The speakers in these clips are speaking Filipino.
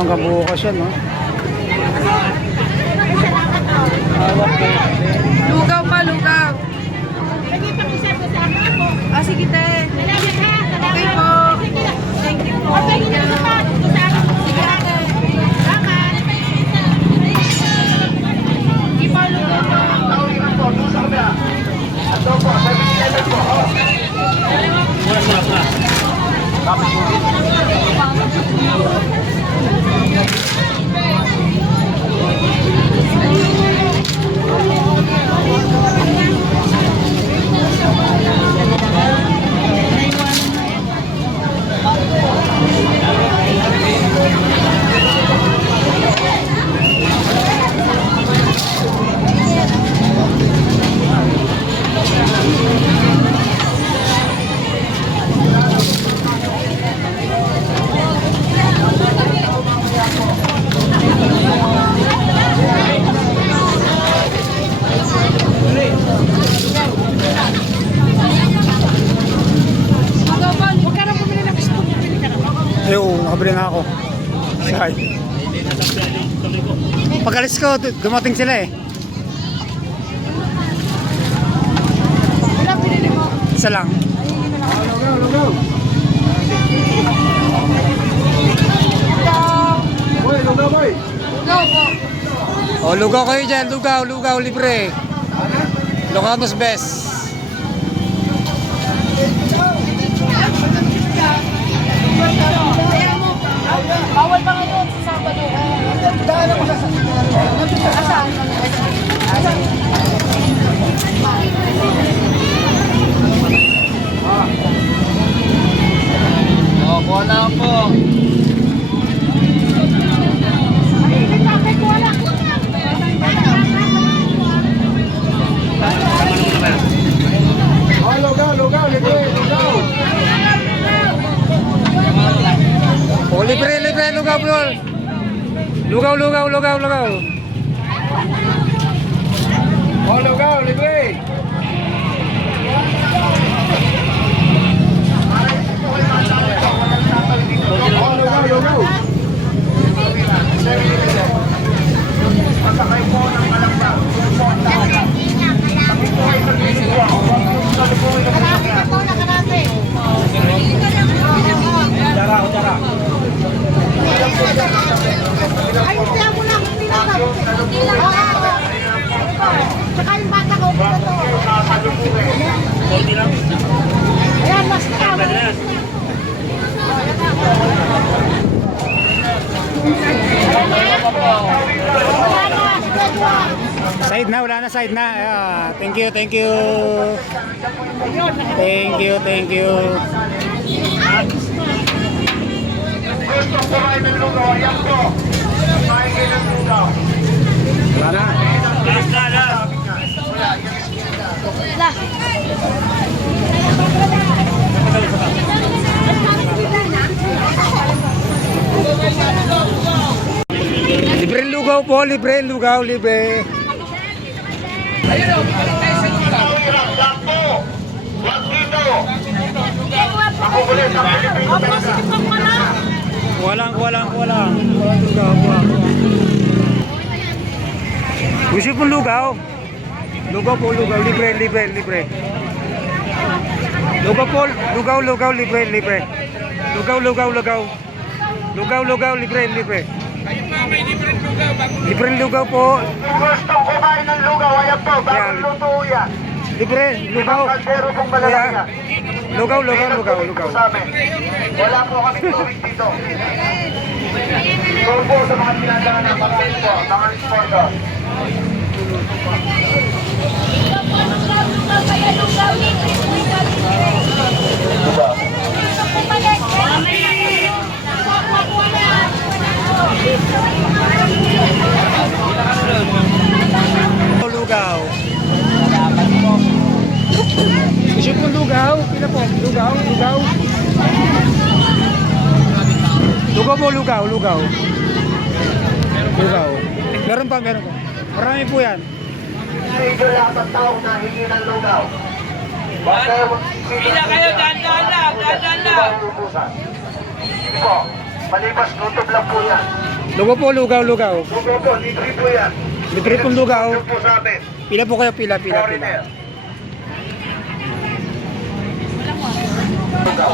hanggang bukas yan, no? Lugaw pa, lugaw. Ah, sige, te. Okay po. Thank you po. Sige, ate. Sige pa, lugaw po. Ayun, nakabili na ako. Side. Pag-alis ko, dumating sila eh. Isa lang. Oh, lugaw kayo dyan. Lugaw, lugaw, libre. Locanos best. Bawal pa ngayon sa Sabado. Dahil ako sa Asan? Kuha na po. Oh, libre, libre, lugaw, bro. Lugaw, lugaw, lugaw, lugaw. Oh, lugaw, libre. Oh, lugaw, lugaw. Utara. Ay, hindi ako lang. Hindi lang. Tsaka yung bata ko. Ayan, mas na. Side na, wala na side na. Thank you, thank you. Thank you, thank you. Gusto kumain ng lugaw, ayan po. Kumain kayo ng lugaw. Wala na. Libre lugaw po, libre lugaw, libre. Tawirang lang po. Wag dito. Ako ulit sa Pilipinas talaga. Walang lugaw, walang. Gusto po lugaw? Lugaw po, lugaw, libre, libre, libre. Lugaw po, lugaw, lugaw, libre, libre. Lugaw, lugaw, lugaw. Lugaw, lugaw, libre, libre. Libre lugaw po. Gusto kumain ng lugaw, ayan po. Bagong luto yan. Libre, lugaw. Ibang kaldero pong malalaki yan. Lugaw, lugaw, lugaw, lugaw. Wala po kami tubig dito. Ito po sa mga tinadaan ng mga ito, mga sponsor. Lugaw. Gusto po lugaw? Pila po? Lugaw, lugaw. Lugaw po, lugaw, lugaw. Lugaw. Meron pa. Marami po yan. Medyo lahat ng tao na hingi ng lugaw. Pila kayo, dahan-dahan lang. Sige po. Palibas, lutob lang po yan. Lugaw po, lugaw, lugaw. Lugaw po, libre po yan. Libre pong lugaw. Lugaw po sa amin. Pila po kayo, pila. Foreigner. Lugaw.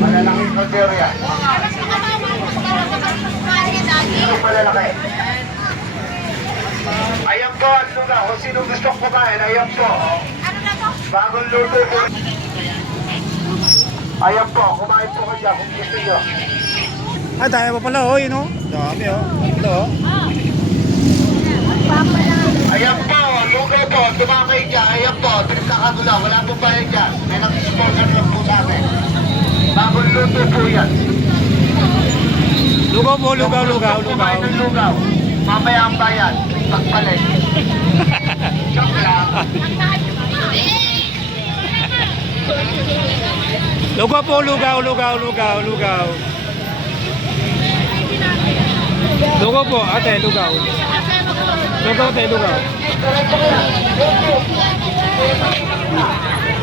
Malalaking kaldero yan. Ano malalaki? Ayan po ang lugaw. Kung sino gustong kumain, ayan po. Bagong luto po. Ayan po, kumain po kayo kung gusto nyo. Ah, dami pa pala, oh, yun, oh. Dami, oh. Ito, oh. Ayan po, lugaw po, tumakay dyan. Ayan po, trip na kanula, wala po bayan dyan. May nag-sponsor lang po sa amin. Bagong luto po yan. Lugaw po, lugaw, lugaw, Kung lugaw. kumain ng lugaw, mamaya ang bayan, pagpalit. Joke lang. Lugaw po, lugaw, lugaw, lugaw, lugaw. Lugaw po, ate, lugaw. Lugaw, ate, lugaw.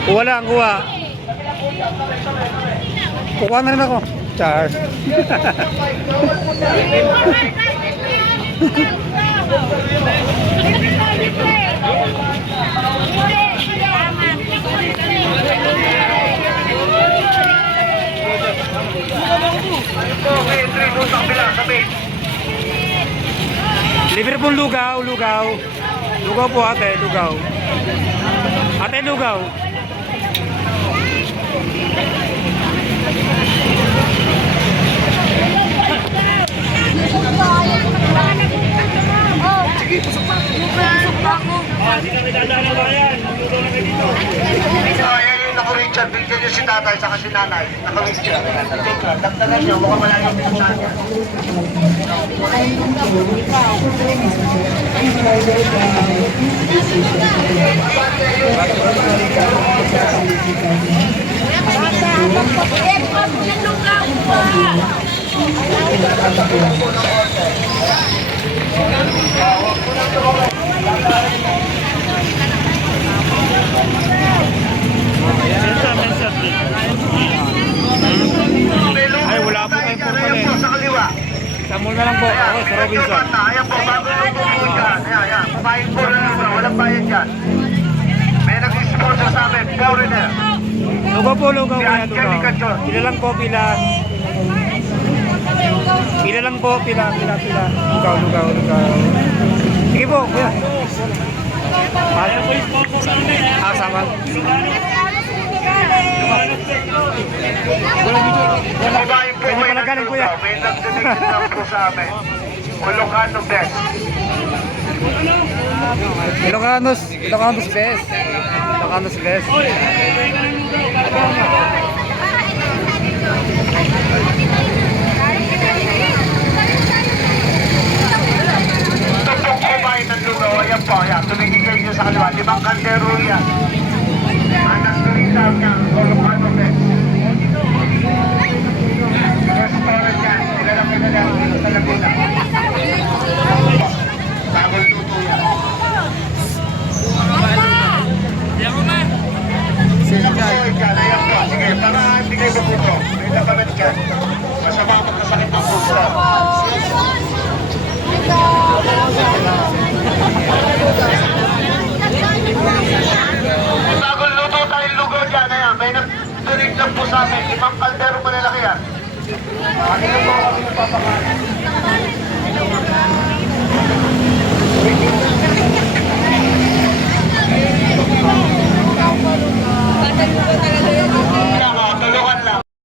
Kuha lang, kuha. Kuha na rin ako. Char. Okay, 3, 2, sa kabila, sabi. Libre pong lugaw, lugaw. Lugaw po, ate, lugaw. Ate, lugaw. Ayan yung naka-Richard, bigyan niyo si tatay sa si nanay. Naka-Richard. Dagdagan niyo, mukhang wala yung pinagsahan niya. Ay, wala po tayong pork Ayan po, sa kaliwa. Samul na lang po. Ako, sa Robinson. Ayan po, bago yung po dyan. Ayan, kumain po na lang. Walang bayad dyan. May nag-sponsor sa amin, foreigner. Lugaw po, lugaw, kaya lugaw. Pila lang po, pila. Pila lang po, pila. Lugaw, lugaw, lugaw. Sige po, kuya. Ayaw po yung sponsor sa amin. Ah, sama. Kumain po Ganyan kayo pala ng galing, kuya. lugaw. May nag-donate lang po sa amin. Ilocano best. Ilocanos best. Ilocanos best. Ito pong kumain ng lugaw. Ayan po, ayan. Tumigil kayo dyan sa kaliwa. 5 kaldero yan. Ang nagturita niya, Ilocano best. Restaurant yan. Nilalaki na lang sa Laguna. Bagong luto yan. Sige, ayan po. Sige, para hindi kayo mabuto. May nakamit ka. Masama magkasakit ang puso. Bagong luto tayong lugaw dyan. Ayan, may nag-donate lang po sa amin. 5 kaldero malalaki yan. Ano po kami napapakain?